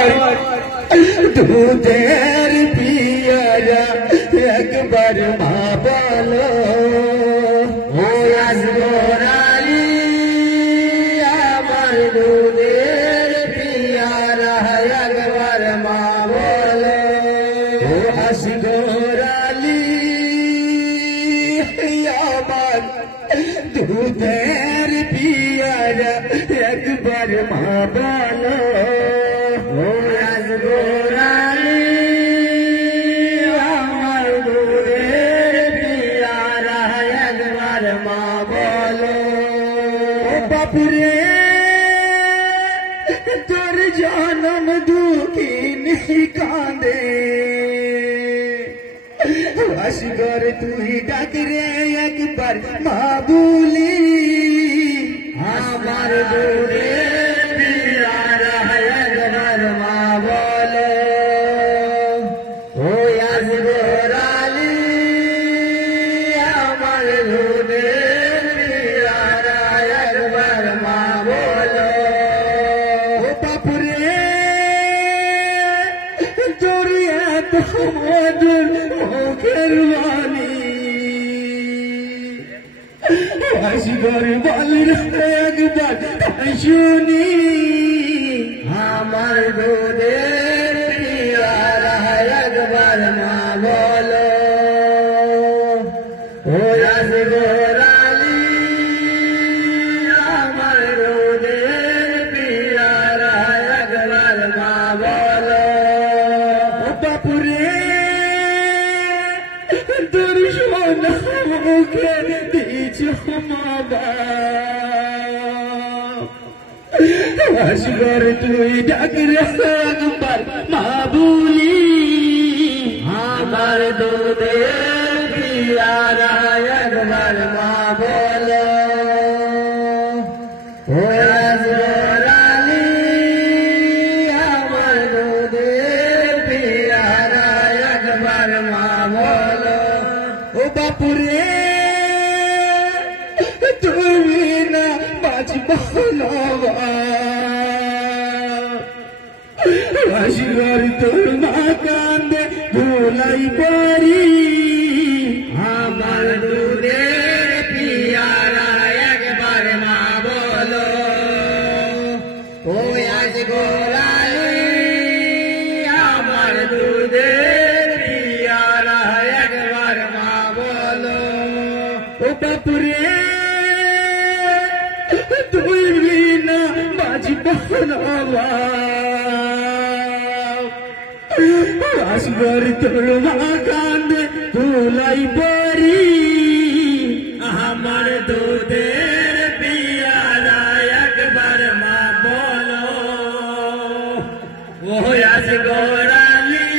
আমার দুধের পিয়ারা একবার মা বলো ও আসগর আলী আমার দুধের পিয়ারা একবার মা বলো ও আসগর আলী আমার দুধের পিয়ারা একবার মা বলো ও আসগর আলী আমার দুধের পিয়ারা একবার মা বলো ও বাপুরে তোর জনম দুঃখিনী কাঁদে আসগর তুই ডাক রে একবার মা বলি আমার দুধের পিয়ারা একবার মা বলো ও আসগর আলী আমার দুধের পিয়ারা একবার মা বলো ও বাপুরে তোর এত মধুর মুখের বাণী আসগর বল একবার শুনি আমার দুধের পিয়ারা একবার মা বলো ও আসগর আলী আমার দুধের পিয়ারা একবার মা বলো ও বাপুরে তোর সোনা মুখে দিছ মা আসগর তুই ডাক রে একবার মা বলি আমার দুধের পিয়ারা একবার মা বলো ও আসগর আলী আমার দুধের পিয়ারা একবার মা বলো ও বাপুরে তুমি না বাঁচব না আসগর তোর মা কান্দে ধুলাই পড়ি আমার দুধের পিয়ারা একবার মা বলো ও আসগর আলী আমার দুধের পিয়ারা একবার মা বলো ও বাপুরে তুই বিনা বাঁচব না আসগর তোর মা কান্দে ধুলাই পড়ি আমার দুধের পিয়ারা একবার মা বলো ও আসগর আলী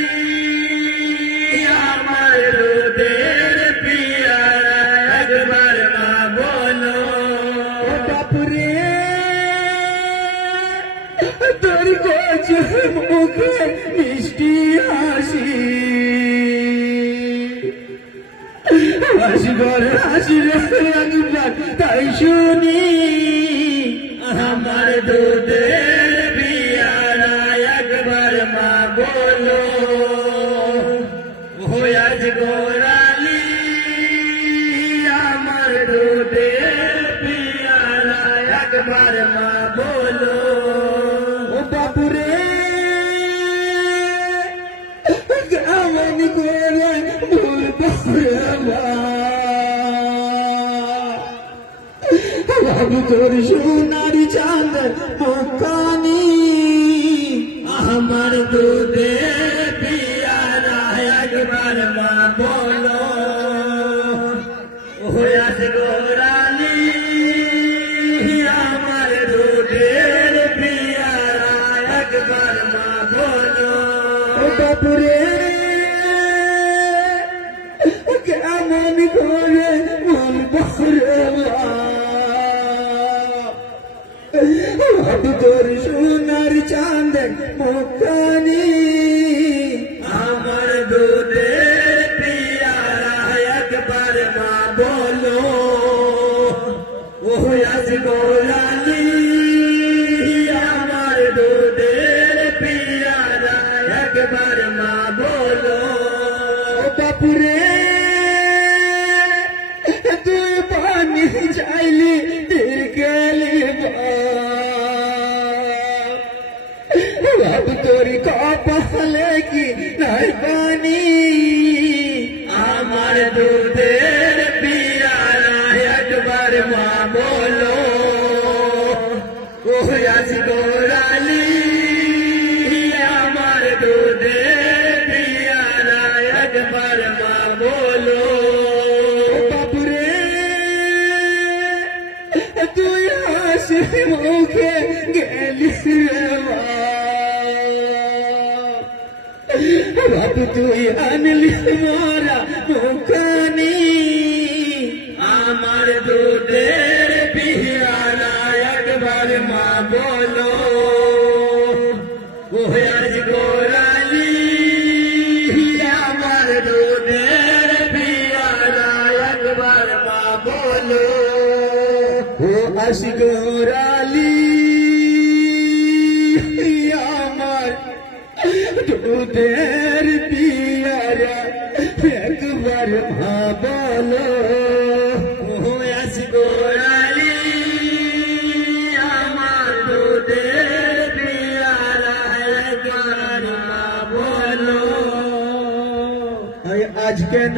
আমার দুধের পিয়ারা একবার মা বলো ও বাপুরে তোর গজর মুখে মিষ্টি হাসি আসগর হাসি রে একবার তাই শুনি আমার দুধের পিয়ারা একবার মা বলো ও আসগর আলী আমার দুধের পিয়ারা একবার মা বলো ও বাপুরে কেমন করে বলবো বাবু তোর সোনার চাঁদ মুখানি আমার দুধের পিয়ারা একবার মা বলো ও আসগর আলী আমার দুধের পিয়ারা একবার মা বলো ও বাপুরে কেমন করে বলবো বাবু তোর সোনার চাঁদ মুখানি আমার দুধের পিয়ারা একবার মা বলো ও আসগর আলী আমার দুধের পিয়ারা একবার মা বলো বাপুরে তুই পানি চাইলি গেলি বাবু তোর কপালে কি নাই পানি আমার দুধের পিয়ারা একবার মা বলো ও আজ গোরালি আমার দুধের পিয়ারা একবার মা বলো বাপুরে তুই হাসি মুখে গেলিস বাবু তুই আনলি মোরা মুখানি আমার দুধের পিয়ারা একবার মা বলো ও আজ গোরালি আমার দুধের পিয়ারা একবার মা বলো ও আজ গোরালি আমার দুধের পিয়ারা একবার মা বলো ও আজ গোরালি আমার দুধের পিয়ারা একবার মা বলো আজ কেন